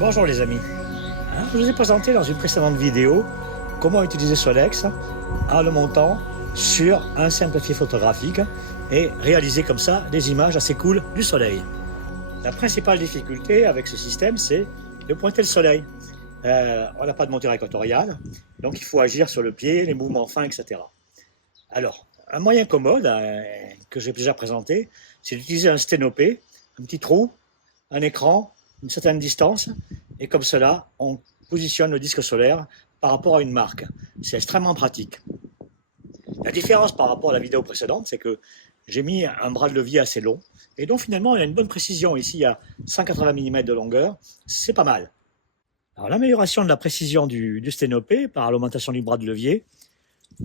Bonjour les amis, je vous ai présenté dans une précédente vidéo comment utiliser Solex en le montant sur un simple fichier photographique et réaliser comme ça des images assez cool du soleil. La principale difficulté avec ce système, c'est de pointer le soleil. On n'a pas de monture équatoriale, donc il faut agir sur le pied, les mouvements fins, etc. Alors, un moyen commode que j'ai déjà présenté, c'est d'utiliser un sténopé, un petit trou, un écran, une certaine distance, et comme cela, on positionne le disque solaire par rapport à une marque. C'est extrêmement pratique. La différence par rapport à la vidéo précédente, c'est que j'ai mis un bras de levier assez long, et donc finalement, il a une bonne précision. Ici, il y a 180 mm de longueur, c'est pas mal. Alors, l'amélioration de la précision du sténopé par l'augmentation du bras de levier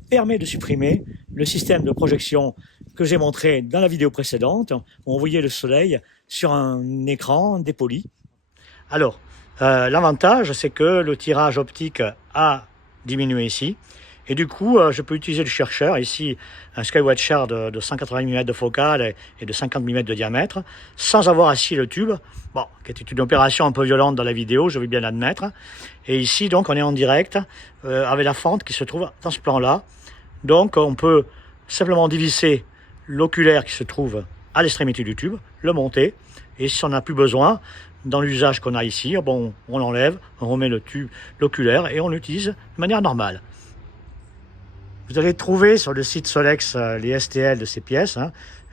permet de supprimer le système de projection que j'ai montré dans la vidéo précédente, où on voyait le soleil sur un écran dépoli. Alors, l'avantage, c'est que le tirage optique a diminué ici, et du coup, je peux utiliser le chercheur, ici, un Skywatcher de 180 mm de focale et de 50 mm de diamètre, sans avoir à scier le tube, bon, qui était une opération un peu violente dans la vidéo, je vais bien l'admettre. Et ici, donc, on est en direct, avec la fente qui se trouve dans ce plan-là. Donc, on peut simplement dévisser l'oculaire qui se trouve à l'extrémité du tube, le monter, et si on n'a plus besoin, dans l'usage qu'on a ici, bon, on l'enlève, on remet le tube, l'oculaire, et on l'utilise de manière normale. Vous allez trouver sur le site Solex les STL de ces pièces,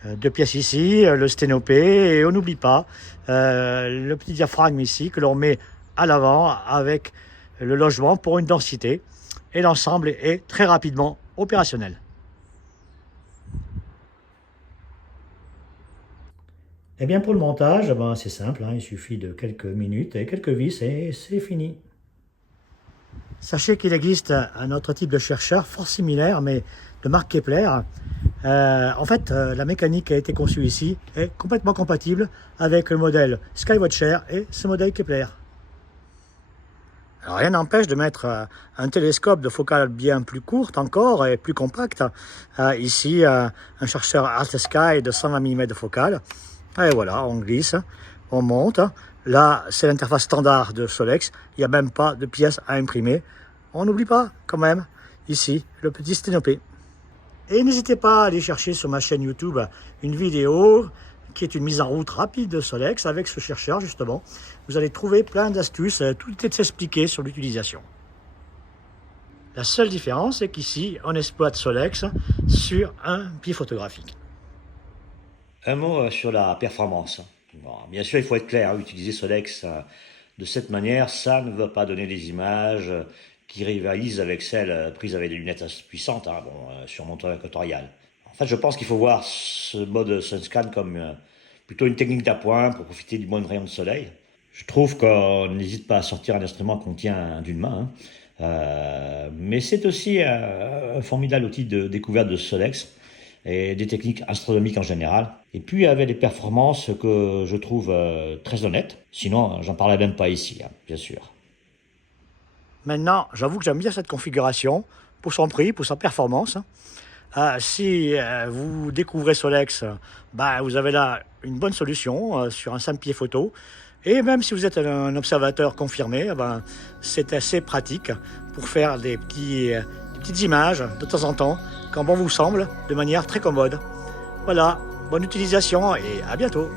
deux pièces ici, le sténopé, et on n'oublie pas le petit diaphragme ici que l'on met à l'avant avec le logement pour une densité, et l'ensemble est très rapidement opérationnel. Eh bien pour le montage, c'est simple, il suffit de quelques minutes et quelques vis et c'est fini. Sachez qu'il existe un autre type de chercheur fort similaire, mais de marque Kepler. En fait, la mécanique qui a été conçue ici est complètement compatible avec le modèle Skywatcher et ce modèle Kepler. Alors, rien n'empêche de mettre un télescope de focale bien plus courte encore et plus compact. Ici, un chercheur Alt Sky de 120 mm de focale. Et voilà, on glisse, on monte. Là, c'est l'interface standard de Solex. Il n'y a même pas de pièces à imprimer. On n'oublie pas, quand même, ici, le petit sténopé. Et n'hésitez pas à aller chercher sur ma chaîne YouTube une vidéo qui est une mise en route rapide de Solex avec ce chercheur, justement. Vous allez trouver plein d'astuces, tout est expliqué sur l'utilisation. La seule différence, c'est qu'ici, on exploite Solex sur un pied photographique. Un mot sur la performance. Bon, bien sûr, il faut être clair, utiliser Solex de cette manière, ça ne va pas donner des images qui rivalisent avec celles prises avec des lunettes puissantes, sur monture équatoriale. En fait, je pense qu'il faut voir ce mode SunScan comme plutôt une technique d'appoint pour profiter du bon rayon de soleil. Je trouve qu'on n'hésite pas à sortir un instrument qu'on tient d'une main, mais c'est aussi un formidable outil de découverte de Solex et des techniques astronomiques en général. Et puis avec des performances que je trouve très honnêtes. Sinon, j'en parlerai même pas ici, bien sûr. Maintenant, j'avoue que j'aime bien cette configuration, pour son prix, pour sa performance. Si vous découvrez Solex, vous avez là une bonne solution sur un simple pied photo. Et même si vous êtes un observateur confirmé, c'est assez pratique pour faire des petites images de temps en temps, quand bon vous semble, de manière très commode. Voilà, bonne utilisation et à bientôt.